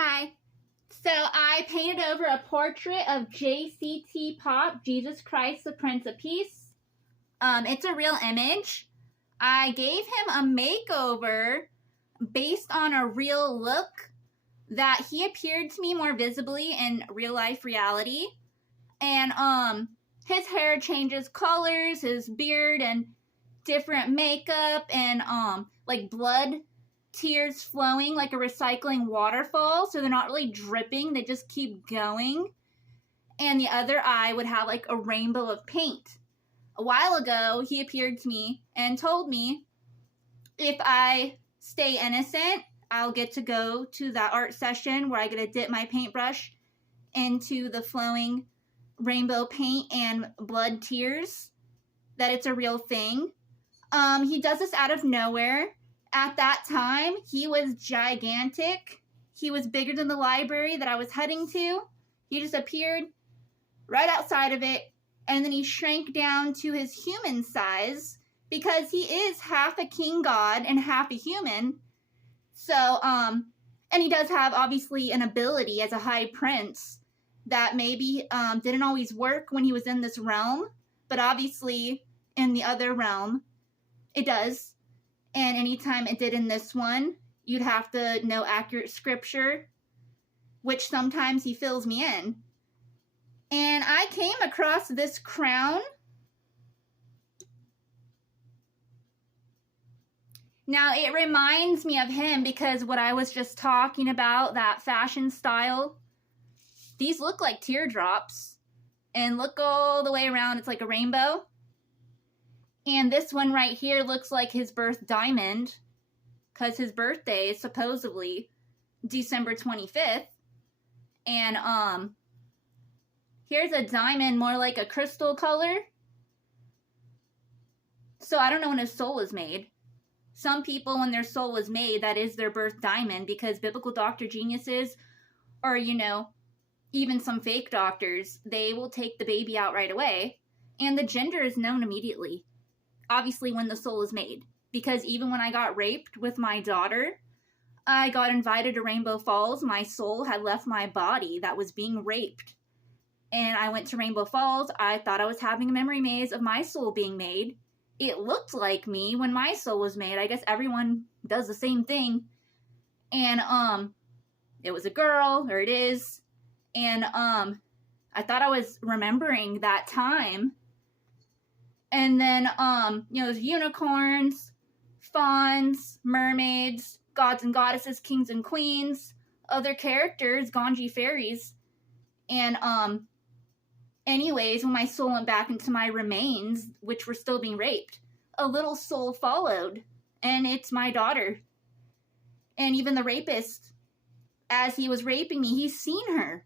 Hi. So I painted over a portrait of JCT Pop, Jesus Christ, the Prince of Peace. It's a real image. I gave him a makeover based on a real look that he appeared to me more visibly in real life reality. And his hair changes colors, his beard and different makeup and like blood tears flowing like a recycling waterfall, so they're not really dripping, they just keep going. And the other eye would have like a rainbow of paint. A while ago, he appeared to me and told me if I stay innocent, I'll get to go to that art session where I get to dip my paintbrush into the flowing rainbow paint and blood tears, that it's a real thing. He does this out of nowhere. At that time, he was gigantic. He was bigger than the library that I was heading to. He just appeared right outside of it, and then he shrank down to his human size because he is half a king god and half a human. So, and he does have, obviously, an ability as a high prince that maybe didn't always work when he was in this realm, but obviously in the other realm, it does. And anytime it did in this one, you'd have to know accurate scripture, which sometimes he fills me in. And I came across this crown. Now, it reminds me of him because what I was just talking about, that fashion style, these look like teardrops. And look all the way around, it's like a rainbow. And this one right here looks like his birth diamond, because his birthday is supposedly December 25th. And here's a diamond more like a crystal color. So I don't know when his soul was made. Some people, when their soul was made, that is their birth diamond, because biblical doctor geniuses, or, you know, even some fake doctors, they will take the baby out right away, and the gender is known immediately. Obviously, when the soul is made. Because even when I got raped with my daughter, I got invited to Rainbow Falls. My soul had left my body that was being raped. And I went to Rainbow Falls. I thought I was having a memory maze of my soul being made. It looked like me when my soul was made. I guess everyone does the same thing. And it was a girl, or it is. And I thought I was remembering that time. And then, you know, there's unicorns, fawns, mermaids, gods and goddesses, kings and queens, other characters, Ganji fairies. And, anyways, when my soul went back into my remains, which were still being raped, a little soul followed, and it's my daughter. And even the rapist, as he was raping me, he's seen her,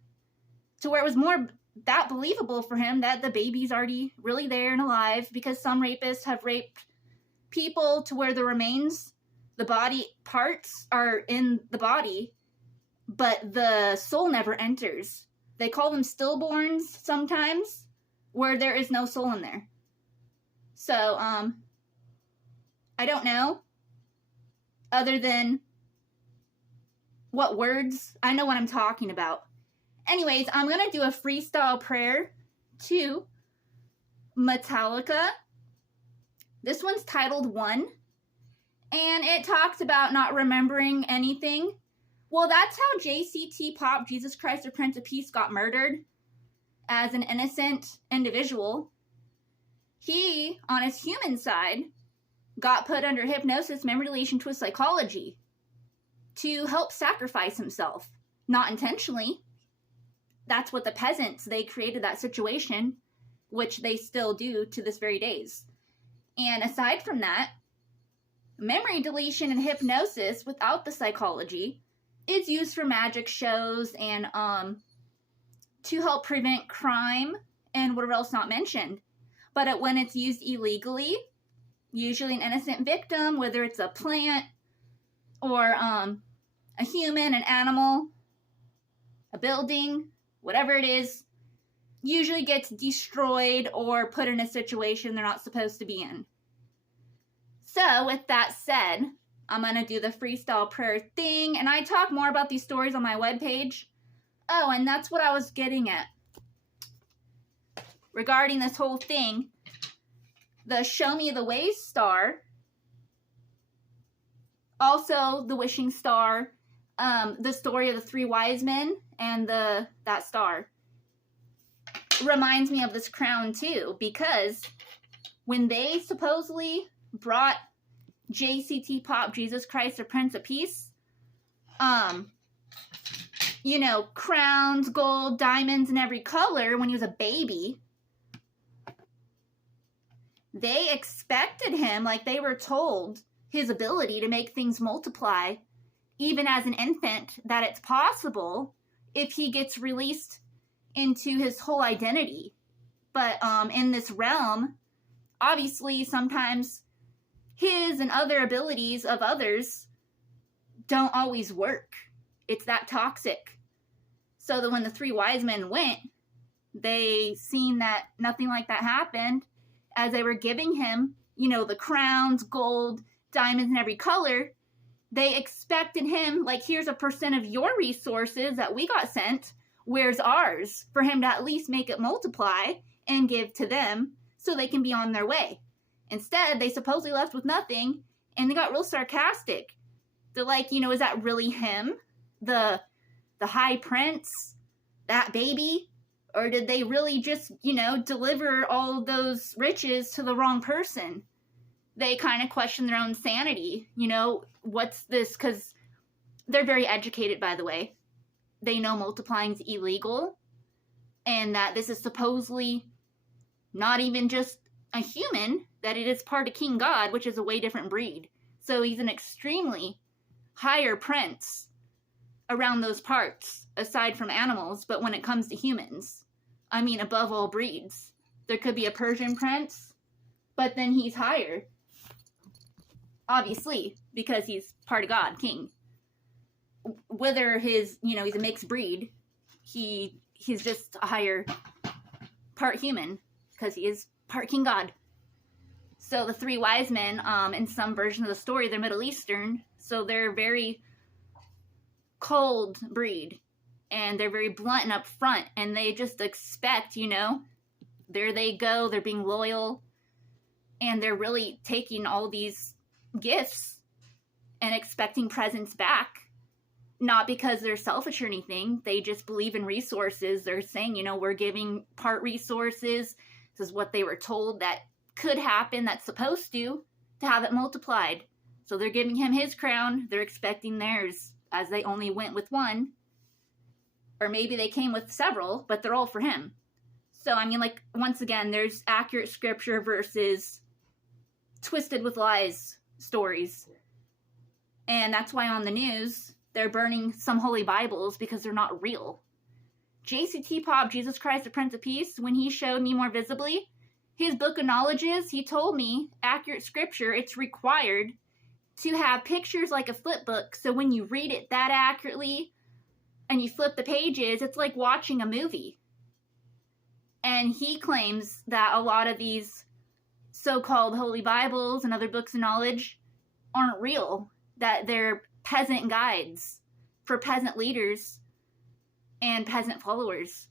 to where it was more that believable for him that the baby's already really there and alive, because some rapists have raped people to where the remains, the body parts are in the body, but the soul never enters. They call them stillborns sometimes, where there is no soul in there. So, I don't know, other than what words, I know what I'm talking about. Anyways, I'm going to do a freestyle prayer to Metallica. This one's titled One. And it talks about not remembering anything. Well, that's how JCT Pop, Jesus Christ, the Prince of Peace, got murdered as an innocent individual. He, on his human side, got put under hypnosis, memory relation twist psychology, to help sacrifice himself. Not intentionally. That's what the peasants, they created that situation, which they still do to this very days. And aside from that, memory deletion and hypnosis without the psychology is used for magic shows and to help prevent crime and whatever else not mentioned. But when it's used illegally, usually an innocent victim, whether it's a plant or a human, an animal, a building, whatever it is, usually gets destroyed or put in a situation they're not supposed to be in. So, with that said, I'm going to do the freestyle prayer thing, and I talk more about these stories on my webpage. Oh, and that's what I was getting at. Regarding this whole thing, the Show Me the Way star, also the wishing star, the story of the three wise men, and that star reminds me of this crown too, because when they supposedly brought JCT Pop, Jesus Christ, the Prince of Peace, you know, crowns, gold, diamonds, in every color when he was a baby, they expected him, like they were told, his ability to make things multiply, even as an infant, that it's possible if he gets released into his whole identity. But in this realm, obviously sometimes his and other abilities of others don't always work. It's that toxic. So that when the three wise men went, they seen that nothing like that happened, as they were giving him, you know, the crowns, gold, diamonds in every color. They expected him, like, here's a % of your resources that we got sent, where's ours? For him to at least make it multiply and give to them so they can be on their way. Instead, they supposedly left with nothing, and they got real sarcastic. They're like, you know, is that really him? The high prince? That baby? Or did they really just, you know, deliver all those riches to the wrong person? They kind of question their own sanity. You know, what's this? Because they're very educated, by the way. They know multiplying's illegal, and that this is supposedly not even just a human, that it is part of King God, which is a way different breed. So he's an extremely higher prince around those parts, aside from animals. But when it comes to humans, I mean, above all breeds, there could be a Persian prince, but then he's higher, obviously, because he's part of God, king. Whether his, you know, he's a mixed breed, he's just a higher part human, because he is part King God. So the three wise men, in some version of the story, they're Middle Eastern, so they're very cold breed, and they're very blunt and upfront, and they just expect, you know, there they go, they're being loyal, and they're really taking all these gifts and expecting presents back, not because they're selfish or anything. They just believe in resources. They're saying, you know, we're giving part resources. This is what they were told that could happen, that's supposed to have it multiplied. So they're giving him his crown. They're expecting theirs, as they only went with one. Or maybe they came with several, but they're all for him. So, I mean, like, once again, there's accurate scripture versus twisted with lies stories. And that's why on the news, they're burning some holy Bibles, because they're not real. JCT Pop, Jesus Christ, the Prince of Peace, when he showed me more visibly his book of knowledges, he told me, accurate scripture, it's required to have pictures like a flip book. So when you read it that accurately and you flip the pages, it's like watching a movie. And he claims that a lot of these so-called holy Bibles and other books of knowledge aren't real, that they're peasant guides for peasant leaders and peasant followers.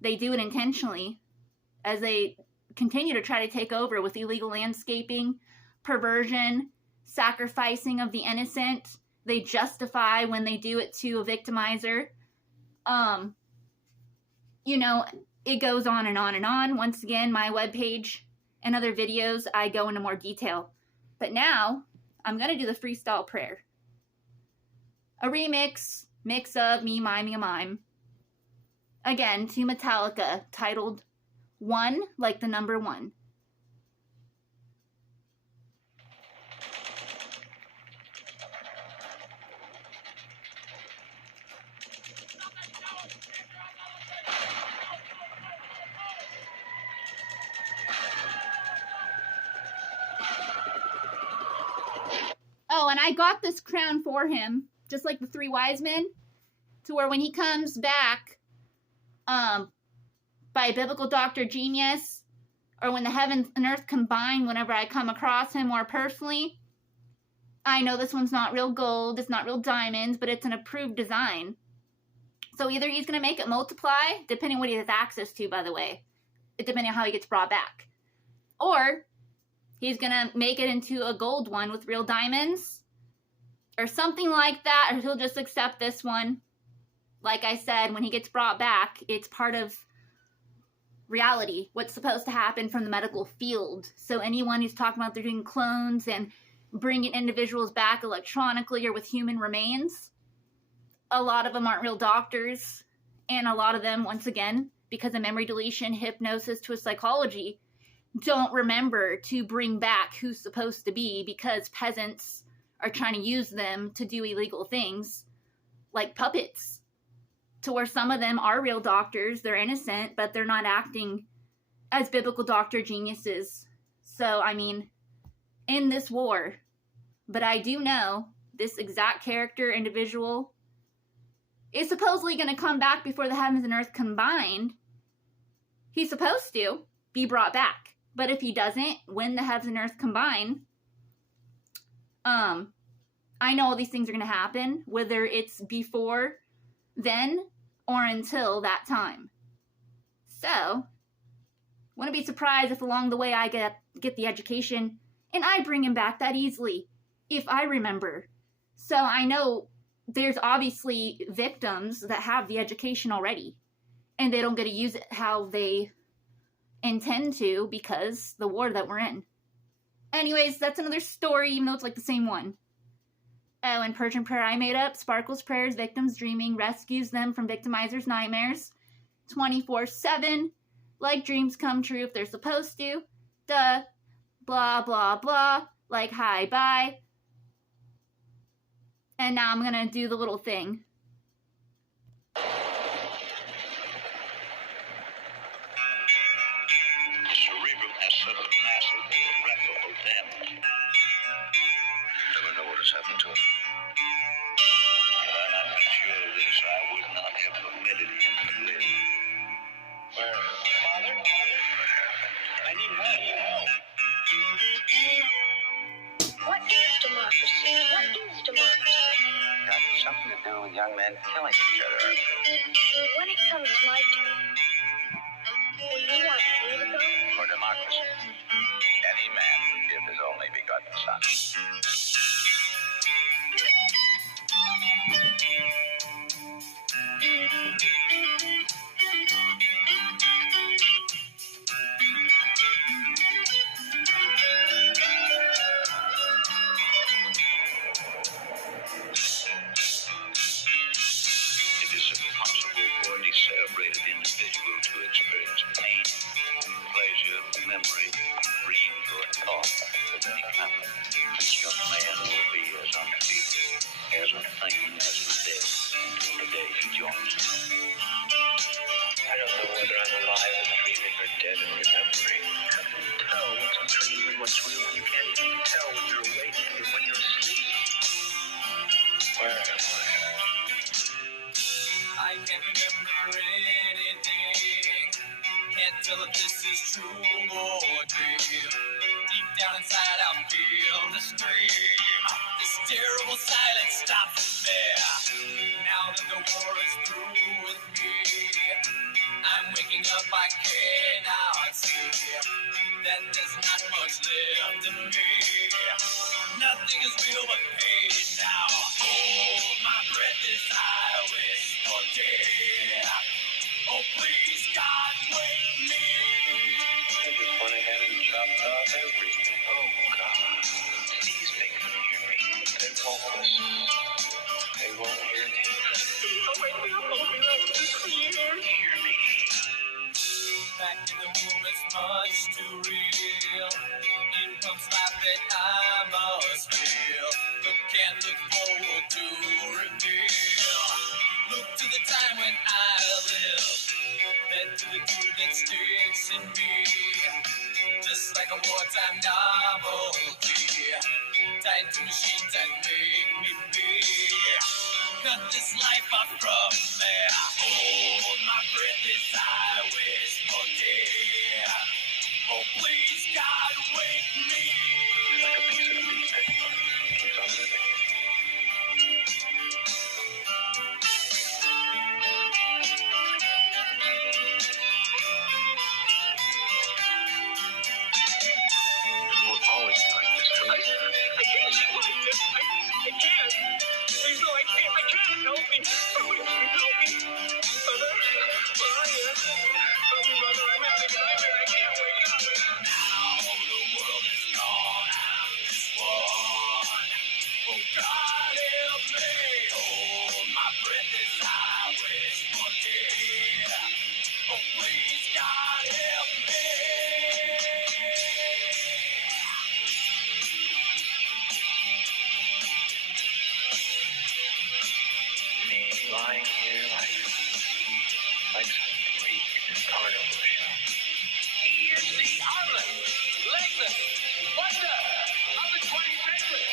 They do it intentionally, as they continue to try to take over with illegal landscaping, perversion, sacrificing of the innocent. They justify when they do it to a victimizer. You know, it goes on and on and on. Once again, my webpage and other videos, I go into more detail. But now, I'm going to do the freestyle prayer. A mix of me miming a mime. Again, to Metallica, titled One, like the number one. Oh, and I got this crown for him, just like the three wise men, to where when he comes back, by biblical Dr. Genius, or when the heavens and earth combine, whenever I come across him more personally, I know this one's not real gold, it's not real diamonds, but it's an approved design. So either he's going to make it multiply, depending on what he has access to, by the way, depending on how he gets brought back. Or he's going to make it into a gold one with real diamonds, or something like that, or he'll just accept this one. Like I said, when he gets brought back, it's part of reality, what's supposed to happen from the medical field. So anyone who's talking about they're doing clones and bringing individuals back electronically or with human remains, a lot of them aren't real doctors, and a lot of them, once again, because of memory deletion, hypnosis, twist psychology, don't remember to bring back who's supposed to be, because peasants are trying to use them to do illegal things like puppets, to where some of them are real doctors, they're innocent, but they're not acting as biblical doctor geniuses. So, I mean, in this war, but I do know this exact character, individual, is supposedly going to come back before the heavens and earth combined. He's supposed to be brought back. But if he doesn't, when the heavens and earth combine, I know all these things are going to happen, whether it's before then or until that time. So, wouldn't be surprised if along the way I get the education and I bring him back that easily, if I remember. So I know there's obviously victims that have the education already, and they don't get to use it how they intend to because the war that we're in. Anyways, that's another story, even though it's like the same one. Oh, and Persian prayer I made up. Sparkles prayers, victims dreaming, rescues them from victimizers' nightmares. 24/7. Like dreams come true if they're supposed to. Duh. Blah, blah, blah. Like hi, bye. And now I'm gonna do the little thing. The cerebrum has suffered massive and irreparable damage. Never know what has happened to him. Had I not been sure of this, I would not have permitted him to live. Where? Father? I need help. What is democracy? What is democracy? Got something to do with young men killing each other. When it comes my turn, will you want me to go? For democracy, any man would give his only begotten son. It is impossible for a celebrated individual to experience pain, pleasure, memory, dreams, or thought of any kind. This young man will be as unfeeling, as unthinking as the dead until the day he joins them. I don't know whether I'm alive and dreaming or dead and remembering. How can you tell what's a dream and what's real when you can't even tell when you're awake and when you're asleep? Where am I? I can't remember anything. Can't tell if this is true or dream. Deep down inside, I feel the scream. This terrible silence stops there. Now that the war is through with me, I'm waking up, I cannot see that there's not much left of me. Nothing is real but pain now. Hold my breath as I wish for death. Oh, please, God, wake me. They just went ahead and chopped off everything. Oh, God. Please make them hear me. They won't listen. They won't hear me. Wake me up, open up, please. Hear me. Back in the womb, it's much too real. In comes life that I must feel, but can't look forward to reveal. Look to the time when I live, fed to the truth that sticks in me, just like a wartime novelty, tied to machines that make me be. Cut this life off from me. Hold my breath as I wish for death. Oh, please, God, wake me. Like a piece of meat that keeps on help me. Somebody please help me. Mother? Where are you? Help me, Mother. I'm having a nightmare. I can't wake up. Now the world is gone out this one. Oh, God help me. Hold my breath as I wish for death. Oh, please, God help me. Me lying here like some Greek carnival show. Here's the Arlen, Leglet, wonder of the 20th century.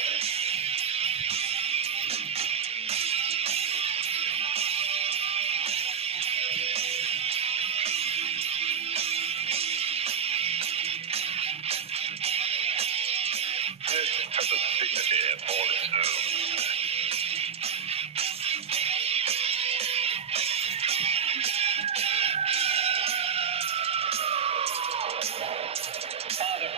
This has a dignity all its own. Father,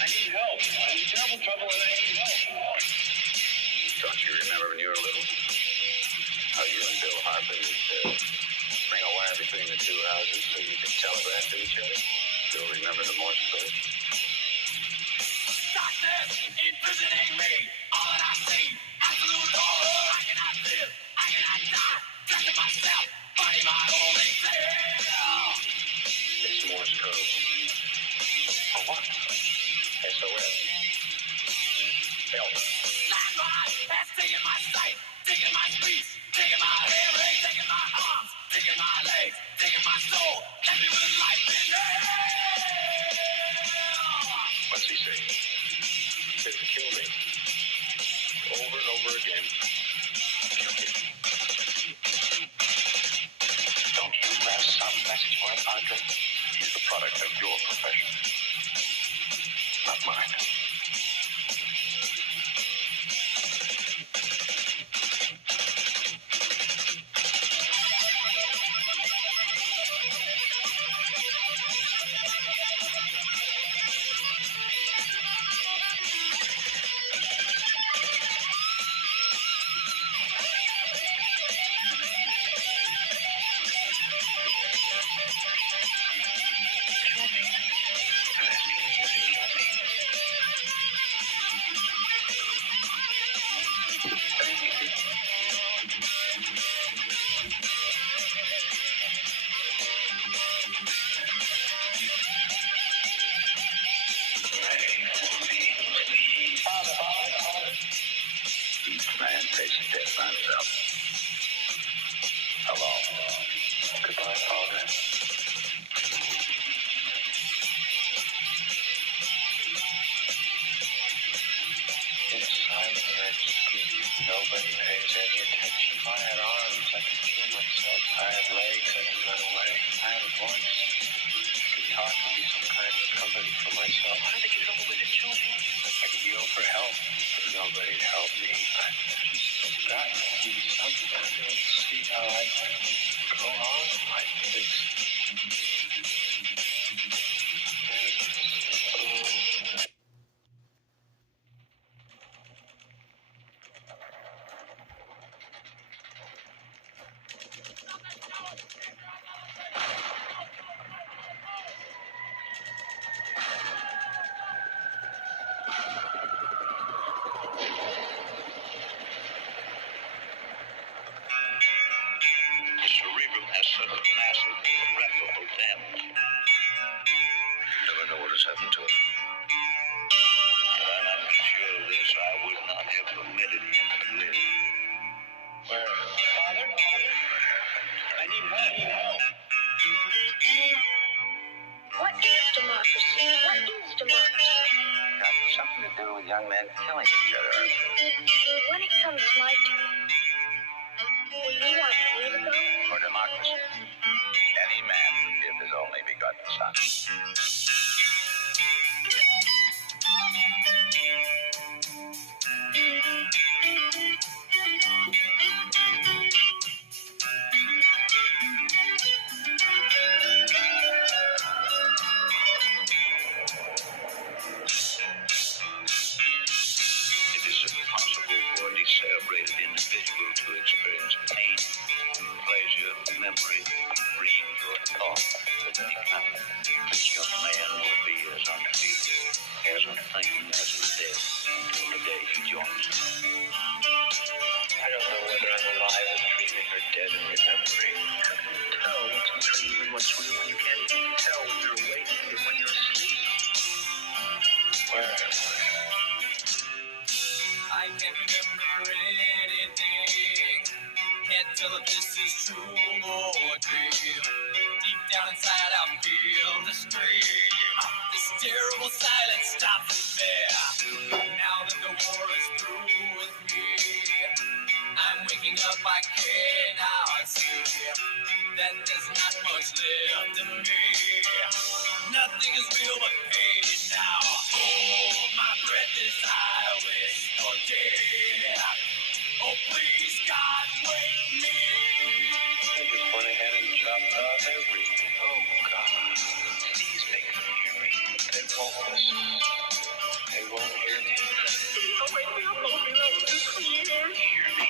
I need help. I'm in terrible trouble and I need help. Don't you remember when you were little? How you and Bill Harper used to bring a wire between the two houses so you could telegraph to each other? Still remember the Morse code? Darkness imprisoning me. All that I see, absolute horror. I cannot live, I cannot die. Trapped in myself, fighting my only fear. It's Morse code. For what? SOS. Help. Landmine has taken my sight, taken my speech, taken my hearing, taken my arms, taken my legs, taken my soul. Left me with life in hell. What's he saying? He says kill me. Over and over again. Kill me. Don't you have some message for him, Padre? He's the product of your profession. Not mine. Each man faces death by himself. Hello. Goodbye, Father. Inside here, nobody pays any attention. If I had arms, I could kill myself. If I had legs, I could run away. If I had a voice, I could talk and be some kind of company for myself. How did I get over with it, kill me? I could yell for help, but nobody'd help me. But there's got to be something. Let's see how I can go on like this. The cerebrum has suffered massive and irreparable damage. Never know what has happened to him. Had I not been sure of this, I would not have permitted him to live. Where? Father? I need help. What is democracy? What is democracy? Got something to do with young men killing each other. When it comes my turn, will you want me to go? For democracy, any man would give his only begotten son. It is impossible for separated individual to experience pain, pleasure, memory, dreams, or thought of any kind. This young man will be as undefeated, as unthinking as the dead until the day he joins them. I don't know whether I'm alive and dreaming or dead and remembering. How can you tell what's a dream and what's real when you can't even tell when you're awake and when you're asleep? Where am I? I can't remember anything. Can't tell if this is true or dream. Deep down inside, I feel the scream. This terrible silence stops me. Now that the war is through with me, I'm waking up, I cannot see that there's not much left in me. Nothing is real but pain now. Hold my breath as I wish for death. Oh, please, God, wake me. They just went ahead and chopped off everything. Oh, God. Please make them hear me. They won't listen. They won't hear me. Oh, wake me up, open up. Just hear me.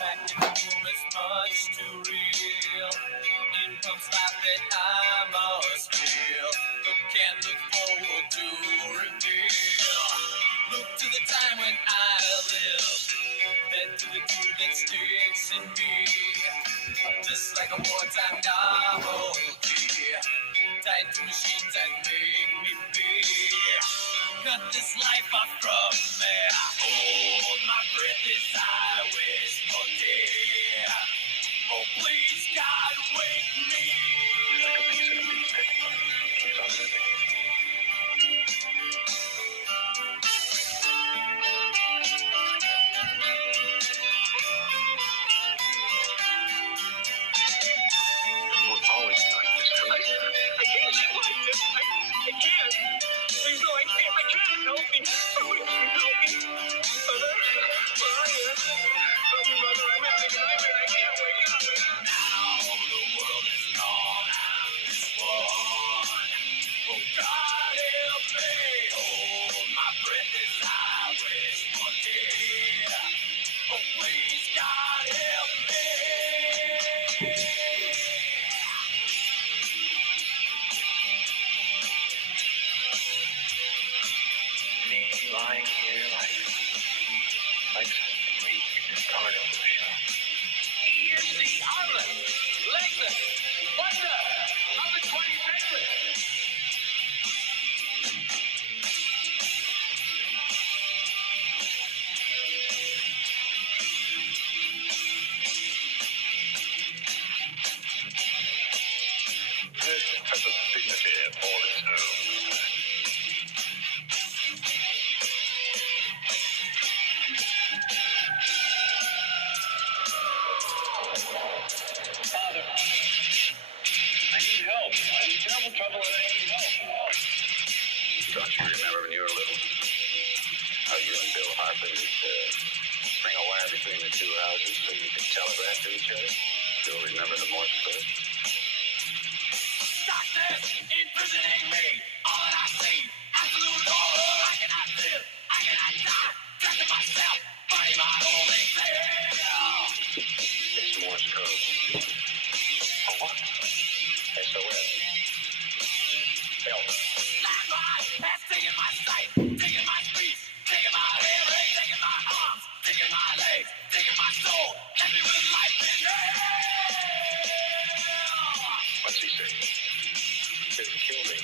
Back in the room, it's much too real. In comes life that I must feel, but can't look forward to reveal. Look to the time when I lived, fed to the truth that sticks in me. Just like a wartime novelty, tied to machines that make me feel. Cut this life off from me. Hold my breath as I wish for death. Oh, please, God, wake me. Like a piece of meat that keeps on living. It won't always be like this, will it? I can't live like this. I can't. Please, no, I can't. I can't. Help me. Somebody please help me. Mother, where are you? Help me, Mother. I'm having a nightmare. I can't wake up. Now the world is gone, I'm this one. Oh, God, help me. Hold my breath as I wish for death. Oh, please, God, help me. Me lying here like something weak in a carnival show. Here's the outlet, legless, wonder of the 20th century. This has a dignity all its own. Father, I need help. I'm in terrible trouble and I need help. Don't you remember when you were little? How you and Bill Harper used to string a wire between the two houses so you could telegraph to each other? Still remember the Morse code? Stop this, imprisoning me. All that I see, absolute horror. I cannot live, I cannot die. Trapped in myself, fighting my only fear. It's Morse code. For what? SOS. Help. Landmine has taken my sight, taken my speech, taken my hearing, taken my arms, taken my legs, taken my soul, left me with life in hell. What's he say? He says kill me.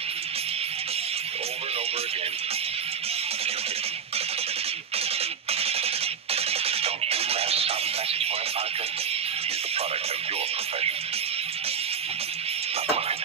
Over and over again. Kill me. Don't you have some message for him, Padre? He's the product of your profession. Not mine.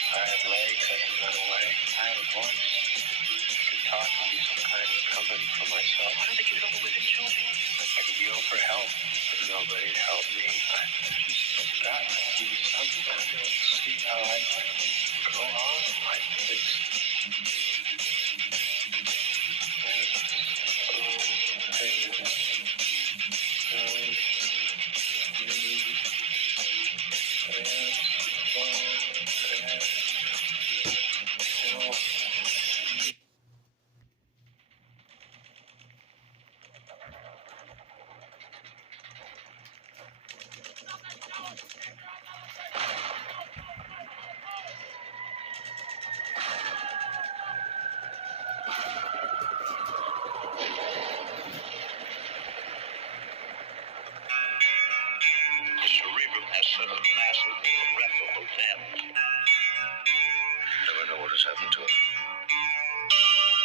I have legs, I can run away. I have a voice. I could talk and be some kind of company for myself. Why don't they get it over with and kill me? I could yell for help, but nobody to help me. I've just got to do something. I don't see how I can go on like this. The cerebrum has suffered massive and irreparable damage. Never know what has happened to him.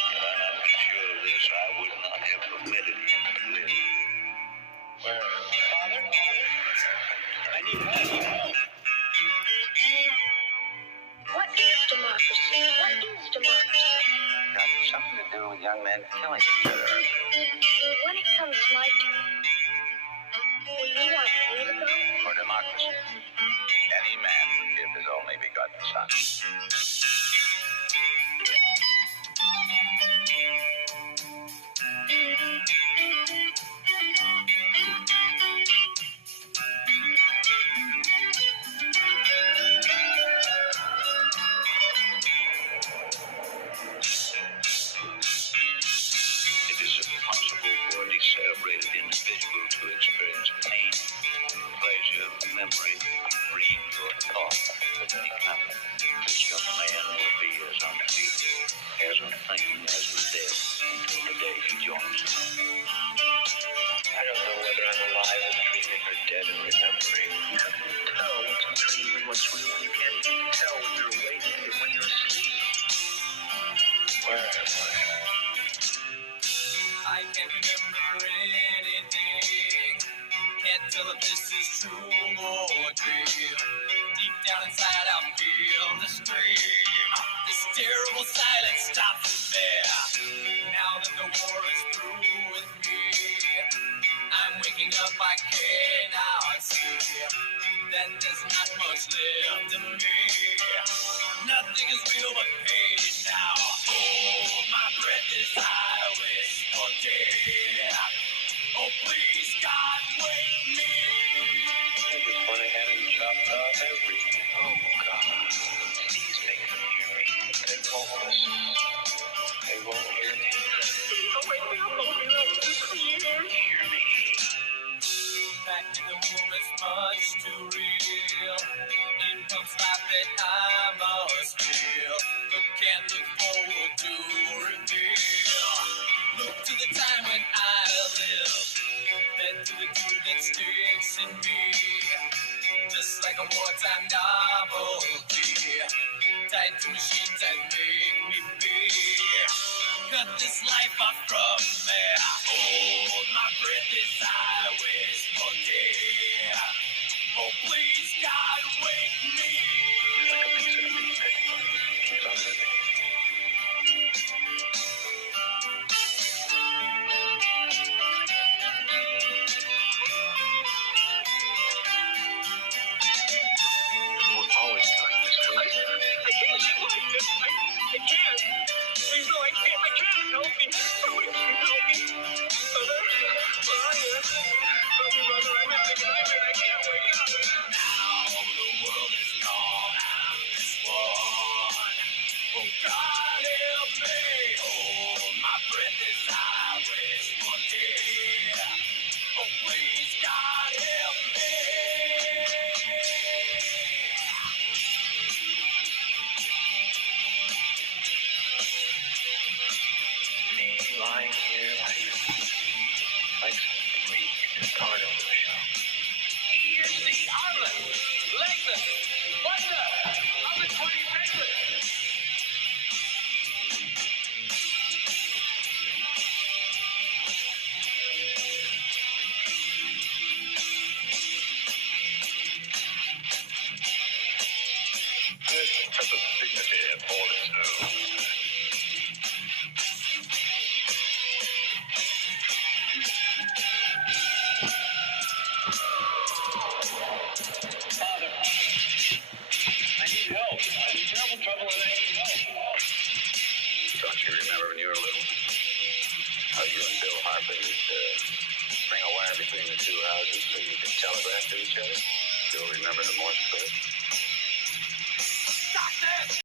Had I not been sure of this, I would not have permitted him to live. Where? Father? I need help. What is democracy? What is democracy? Got something to do with young men killing each other. When it comes my turn, will you want me to go? For democracy, any man would give his only begotten son. It is impossible for a decerebrated individual to experience pain, pleasure, memory, dreams, or thought of any kind. This young man will be as unfeeling, as unthinking as the dead until the day he joins them. I don't know whether I'm alive and dreaming or dead and remembering. How can you tell what's a dream and what's real when you can't even tell when you're awake and when you're asleep? Where am I? I can't remember anything. Can't tell if this is true or dream. Deep down inside, I feel the scream. This terrible silence stops with me. Now that the war is through with me, I'm waking up, I cannot see that there's not much left of me. Nothing is real but pain now. Oh, my breath is I wish for death. Oh, please, God, wake me. They just went ahead and chopped off everything. Oh, God. Please make them hear me. They won't listen. They won't hear me. Oh, wake me up, oh, please. Hear me. Back in the womb is much too real. In comes life that I must feel, but can't look forward to reveal. Look to the time when I live, then to the truth that sticks in me. Just like a wartime novelty, tied to machines that make me be. Cut this life off from me. Hold my breath as I wish for death. Oh, please, God, wake me. Like a piece of meat that keeps on living. It won't always be like this, will it? I can't live like this. I can't. Please, no, I can't. I can't. Help me. Somebody please help me. Mother? Brian? Help me, Mother. I'm in the nightmare. I can't wake up. Now the world is gone. I'm this one. Oh, God, help me. Hold my breath as I wish for death. Oh, please, God, help me. Me lying here like some freak in a carnival show. Here's the island. Lexus. Wonder. I'm the 26th. That's it. All it knows. Father, I need help. I'm in terrible trouble and I need help. Don't you remember when you were little? How you and Bill Harper used to string a wire between the two houses so you could telegraph to each other? Still remember the Morse code?